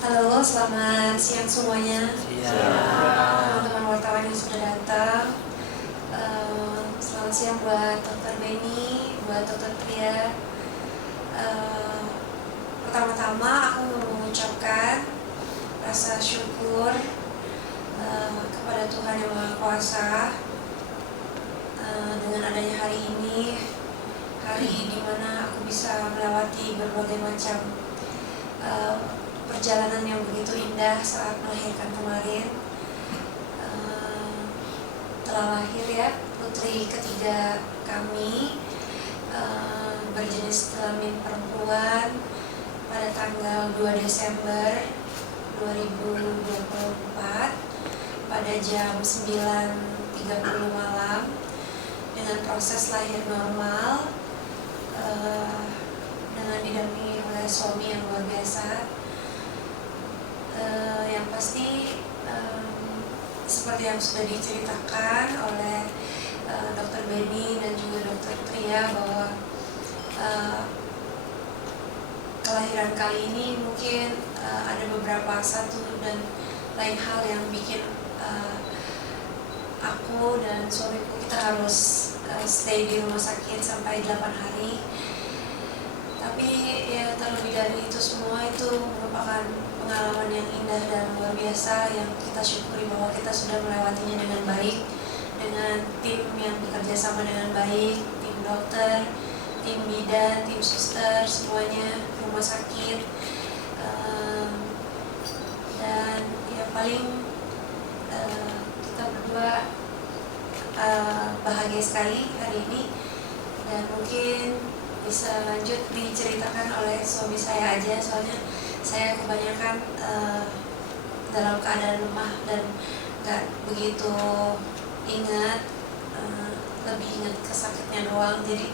Halo, selamat siang semuanya. Teman-teman wartawan yang sudah datang. Selamat siang buat Dr. Benny, buat Dr. Tria. Pertama-tama aku mau mengucapkan rasa syukur kepada Tuhan Yang Maha Kuasa dengan adanya hari ini, hari di mana aku bisa melewati berbagai macam perjalanan yang begitu indah saat melahirkan kemarin. Telah lahir ya putri ketiga kami, berjenis kelamin perempuan pada tanggal 2 Desember 2024 pada jam 9.30 malam dengan proses lahir normal, dengan didampingi oleh suami yang luar biasa. Yang pasti seperti yang sudah diceritakan oleh Dr. Benny dan juga Dr. Tria bahwa kelahiran kali ini mungkin ada beberapa satu dan lain hal yang bikin aku dan suamiku kita harus stay di rumah sakit sampai 8 hari. Tapi ya terlebih dari itu semua itu merupakan pengalaman yang indah dan luar biasa yang kita syukuri bahwa kita sudah melewatinya dengan baik, dengan tim yang bekerja sama dengan baik, tim dokter, tim bidan, tim suster, semuanya rumah sakit. Dan ya paling kita berdua bahagia sekali hari ini, dan mungkin bisa lanjut diceritakan oleh suami saya aja, soalnya saya kebanyakan dalam keadaan lemah dan gak begitu ingat, lebih ingat kesakitnya doang. Jadi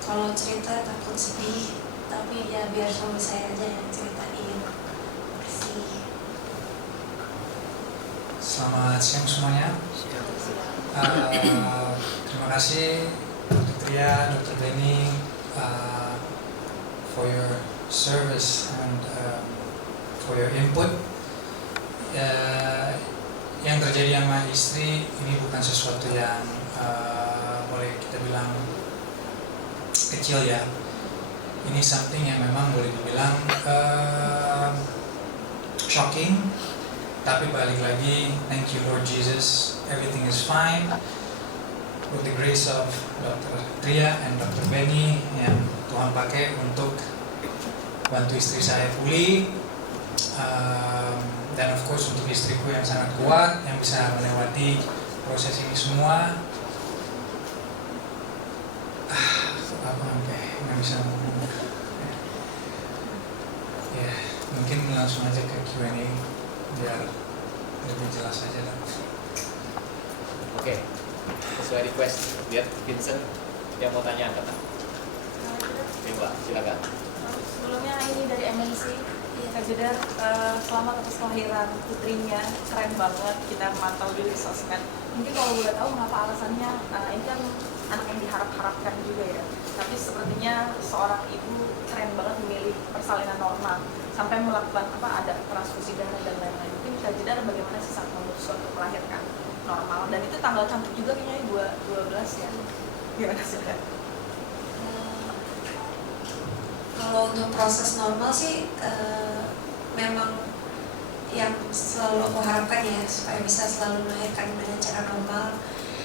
kalau cerita takut sedih, tapi ya biar suami saya aja yang ceritain. Terima Selamat siang semuanya. Terima kasih Dr. Tria, Dr. Benny, for your service and for your input. Yang terjadi sama istri ini bukan sesuatu yang boleh kita bilang kecil ya. Ini something yang memang boleh dibilang shocking. Tapi balik lagi, thank you Lord Jesus, everything is fine. With the grace of Dr. Tria and Dr. Benny yang Tuhan pakai untuk bantu istri saya pulih, dan of course untuk istriku yang sangat kuat yang bisa melewati proses ini semua. Apa sampai nggak bisa ngomong ya, mungkin langsung aja ke Q&A biar lebih jelas aja lah. Oke, sesuai request, lihat Vincent yang mau tanya apa? Mbak, silakan. Sebelumnya ini dari MNC, Kak Jedar, selamat atas kelahiran putrinya, keren banget, kita mantau juga di sosmed. Mungkin kalau boleh tahu mengapa alasannya, ini kan anak yang diharap-harapkan juga ya, tapi sepertinya seorang ibu keren banget memilih persalinan normal sampai melakukan ada transfusi darah dan lain-lain. Mungkin Kak Jedar bagaimana sih saat memutuskan untuk melahirkan normal, dan itu tanggal cantik juga kayaknya 12 ya, gimana sih Kak? Kalau untuk proses normal sih memang yang selalu aku harapkan ya, supaya bisa selalu melahirkan dengan cara normal.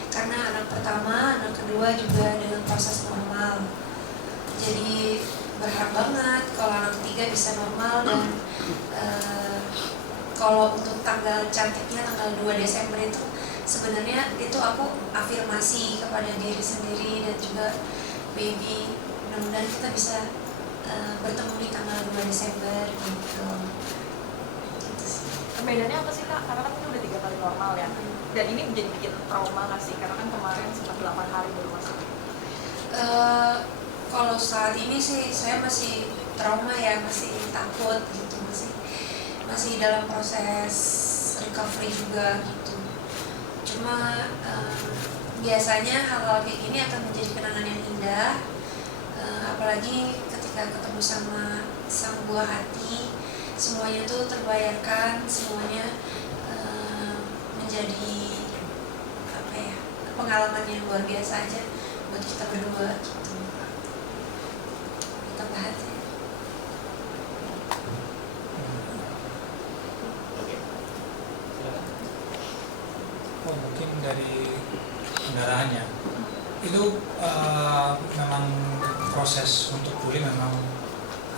Karena anak pertama, anak kedua juga dengan proses normal. Jadi berharap banget kalau anak ketiga bisa normal. Dan kalau untuk tanggal cantiknya tanggal 2 Desember itu sebenarnya itu aku afirmasi kepada diri sendiri dan juga baby. Mudah-mudahan kita bisa bertemu di tanggal 2 Desember gitu. Perbedaannya apa sih Kak? Karena kan ini udah 3 kali normal ya, dan ini menjadi bikin trauma nggak sih? Karena kan kemarin sempat 8 hari baru masuk. Kalau saat ini sih saya masih trauma ya, masih takut gitu, masih dalam proses recovery juga gitu. Cuma biasanya hal-hal kayak gini akan menjadi kenangan yang indah, apalagi ketika ketemu sama sang buah hati, semuanya tuh terbayarkan, semuanya menjadi apa ya, pengalaman yang luar biasa aja buat kita berdua gitu. Tambahan sih. Oke. Silakan. Oh, mungkin dari kendaraannya itu memang proses untuk pulih memang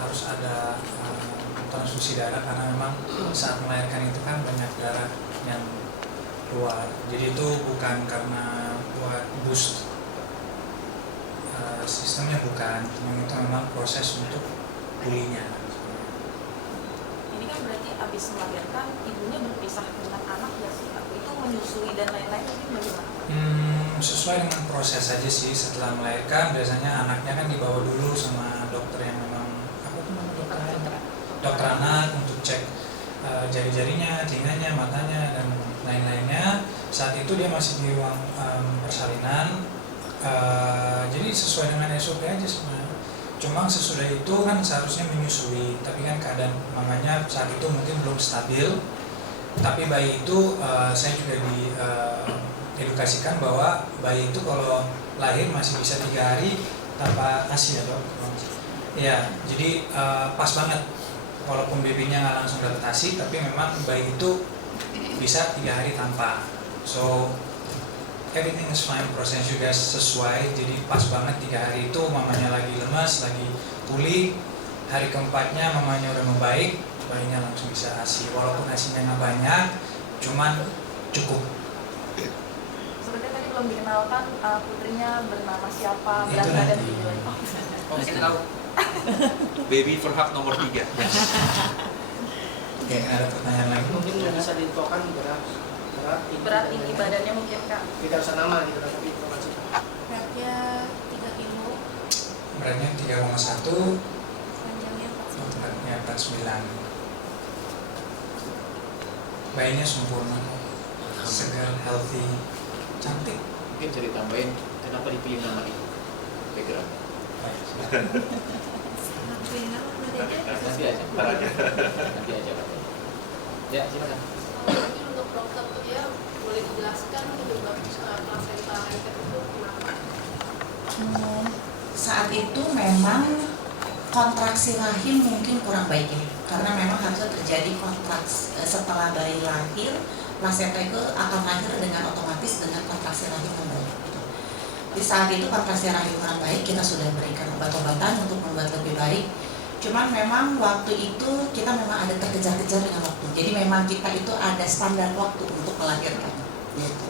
harus ada transfusi darah, karena memang saat melahirkan itu kan banyak darah yang keluar, jadi itu bukan karena buat boost sistemnya, bukan, itu memang proses untuk pulihnya. Ini kan berarti abis melahirkan ibunya berpisah dengan anak ya sih, itu menyusui dan lain-lain, tapi bagaimana? Sesuai dengan proses aja sih. Setelah melahirkan biasanya anaknya kan dibawa dulu sama dokter yang memang apa tuh nama dokternya? Dokter anak untuk cek jari-jarinya, telinganya, matanya dan lain-lainnya. Saat itu dia masih di ruang persalinan. Jadi sesuai dengan SOP aja sebenarnya. Cuma sesudah itu kan seharusnya menyusui, tapi kan keadaan mamanya saat itu mungkin belum stabil. Tapi bayi itu saya juga edukasikan bahwa bayi itu kalau lahir masih bisa 3 hari tanpa ASI ya dok. Ya, jadi pas banget. Walaupun babynya nggak langsung dapat ASI, tapi memang bayi itu bisa 3 hari tanpa. So everything is fine, prosesnya juga sesuai. Jadi pas banget 3 hari itu mamanya lagi lemas, lagi pulih. Hari keempatnya mamanya udah membaik, bayinya langsung bisa ASI. Walaupun ASInya nggak banyak, cuman cukup. Sebenarnya tadi belum dikenalkan putrinya bernama siapa, Itu berat badan nanti. tujuan. Oh, saya tahu. Baby Verhak nomor 3. Oke, ada pertanyaan lagi? Mungkin bisa diinfokan Berat tinggi badannya mungkin kak. tidak usah nama gitu, tapi informasi. Beratnya 3 kilo, Beratnya 3,1, panjangnya 4 beratnya 49. Bayinya sempurna, segar, healthy, cantik. Mungkin bisa ditambahin kenapa dipilih nama itu, background. cm. Nanti aja. Nanti aja Pak. Ya silakan. Mungkin untuk dokter ya boleh dijelaskan penyebab plasenta lengket itu kenapa? Saat itu memang kontraksi rahim mungkin kurang baik ya, karena memang harusnya terjadi kontraksi setelah bayi lahir, plasenta itu akan lahir dengan otomatis dengan kontraksi rahim yang baik. Di saat itu kontraksi rahim kurang baik, kita sudah berikan obat-obatan untuk membuat lebih baik. Cuman memang waktu itu kita memang ada terkejar-kejar dengan waktu. Jadi memang kita itu ada standar waktu untuk melahirkan. Gitu.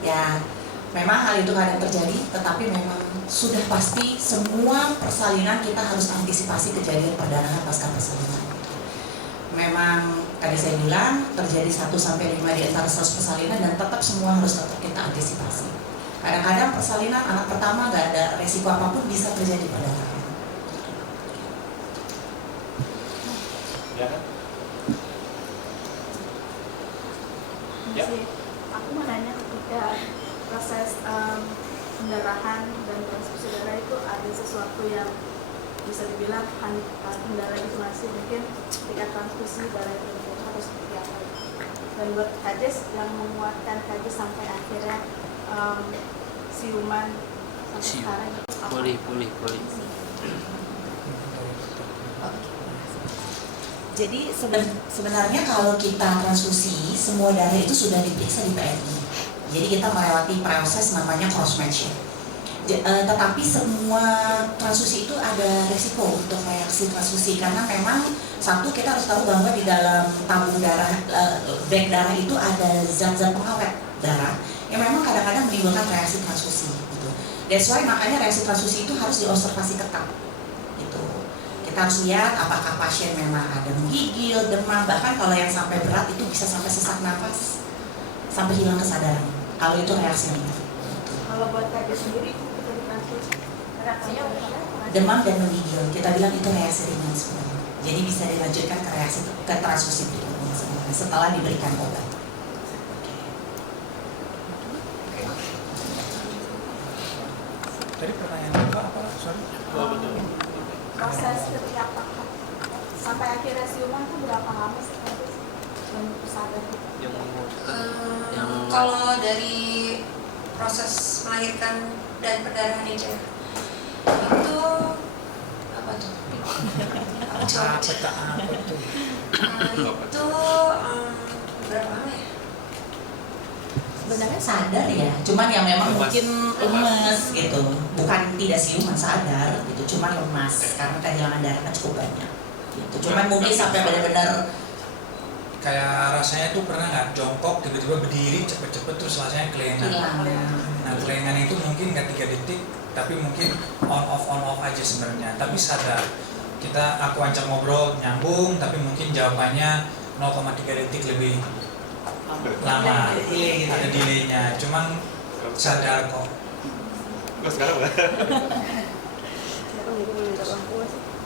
Ya, memang hal itu kadang terjadi, tetapi memang sudah pasti semua persalinan kita harus antisipasi kejadian perdarahan pasca persalinan. Memang tadi saya bilang terjadi 1-5 di antara 100 persalinan dan tetap semua harus tetap kita antisipasi. Kadang-kadang persalinan anak pertama nggak ada resiko apapun bisa terjadi perdarahan. Ya kan? Ya. Aku mau nanya ketika proses pendarahan dan transfusi darah itu ada sesuatu yang bisa dibilang kendala itu masih mungkin ketika transfusi darah itu harus seperti apa, dan buat Kades yang menguatkan Kades sampai akhirnya siuman sampai sekarang itu apa? Boleh. Jadi sebenarnya kalau kita transfusi, semua darah itu sudah diperiksa di PMI. Jadi kita melewati proses namanya cross match. Tetapi semua transfusi itu ada resiko untuk reaksi transfusi, karena memang satu kita harus tahu bahwa di dalam tabung darah, bank darah itu ada zat-zat pengawet darah yang memang kadang-kadang menimbulkan reaksi transfusi. Gitu. That's why makanya reaksi transfusi itu harus diobservasi ketat. Gitu. Kita harus lihat apakah pasien memang ada menggigil, demam, bahkan kalau yang sampai berat itu bisa sampai sesak nafas, sampai hilang kesadaran. Kalau itu reaksi ringan. Kalau buat Kades sendiri ketika ditransfusi reaksinya Demam dan menggigil, kita bilang itu reaksi ringan sebenarnya. Jadi bisa dilanjutkan ke reaksi ke transfusi berikutnya sebenarnya setelah diberikan obat. Tadi pertanyaan apa? Sorry. proses ketika sampai akhirnya siuman tuh berapa lama sih tadi yang sadar? Kalau dari proses melahirkan dan perdarahan itu apa tuh? Aku coba apa tuh? itu berapa lama ya? Sebenarnya sadar ya, cuman yang memang mungkin lemes gitu, bukan tidak siuman, sadar gitu, cuman lemas karena kehilangan darahnya cukup banyak gitu. Cuman mungkin sampai benar-benar Kayak rasanya tuh pernah nggak jongkok tiba-tiba berdiri cepet-cepet terus rasanya kelengan. Nah kelengan itu mungkin nggak 3 detik tapi mungkin on off aja sebenarnya, tapi sadar. Aku ajak ngobrol nyambung tapi mungkin jawabannya 0,3 detik lebih lama, ada delaynya, cuman sadar kok. Kok sekarang